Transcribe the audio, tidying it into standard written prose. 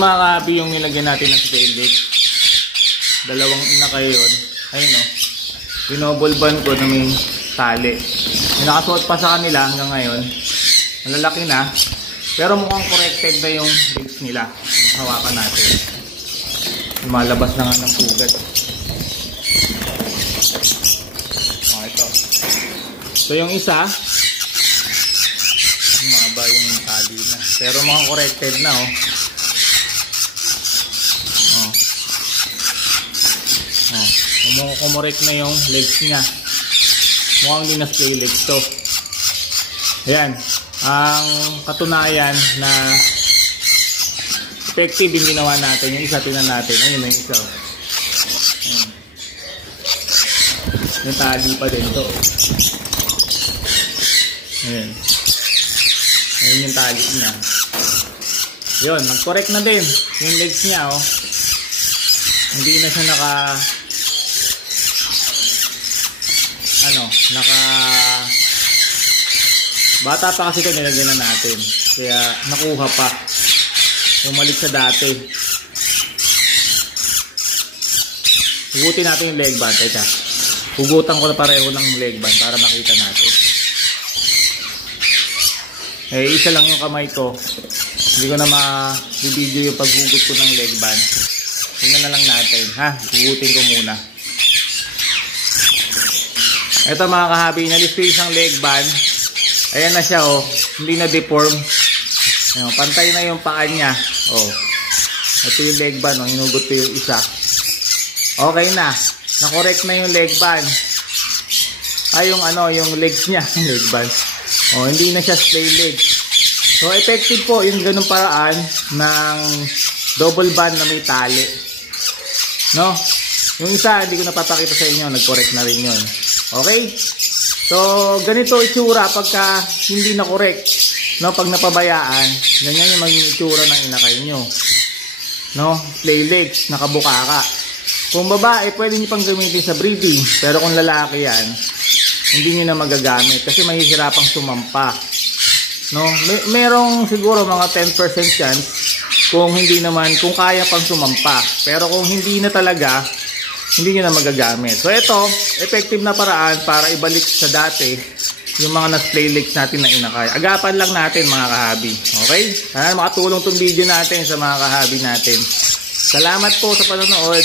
mga kahabi yung nilagyan natin ng tail lick. Dalawang ina kayo yun. Ayun o. Binobulban ko na may tali. Yung nakasuot pa sa kanila hanggang ngayon. Malalaki na. Pero mukhang corrected na yung legs nila. Hawakan natin. Lumalabas na nga ng pugat. O, ito. Ito yung isa. Umaba yung tali na. Pero mukhang corrected na o. Kumurek na yung legs niya. Mukhang hindi na splay legs to. Ayan. Ang katunayan na effective yung ginawa natin. Yung isa tinan natin. Ayun yung isa. Ayan. May tali pa din to. Ayan. Ayun yung tali niya. Yun. Nag-correct na din yung legs niya. Oh. Hindi na siya bata pa kasi ito nilagyan na natin, kaya nakuha pa yung malik sa dati. Hugutin natin yung leg band. Teka, hugutan ko na pareho ng leg band para makita natin. Isa lang yung kamay ko, hindi ko na ma-video yung paghugot ko ng leg band. Tingnan na lang natin ha, hugutin ko muna. Ito mga kahabi, nalis ko isang leg band. Ayan na siya oh, hindi na deform. Ayan, pantay na yung paa niya. Oh. Ito yung leg band, oh. Hinugot ko yung isa. Okay na. Na-correct na yung leg band. Ay, yung legs niya, leg band. Oh, hindi na siya splay leg. So effective po yung ganung paraan ng double band na may tali. No? Yung isa hindi ko napapakita sa inyo, nag-correct na rin yun. Okay? So, ganito itsura pagka hindi na correct. No, pag napabayaan, ganyan yung maging itsura ng inakay nyo. No, play legs, nakabuka ka. Kung babae, pwede nyo pang gamitin sa breeding. Pero kung lalaki yan, hindi nyo na magagamit kasi mahihirapang sumampa. No, merong siguro mga 10% chance kung hindi naman, kung kaya pang sumampa. Pero kung hindi na talaga, hindi nyo na magagamit. So ito, effective na paraan para ibalik sa dati yung mga na-splay legs natin na inakay. Agapan lang natin mga kahabi. Okay? Sana makatulong tong video natin sa mga kahabi natin. Salamat po sa panonood.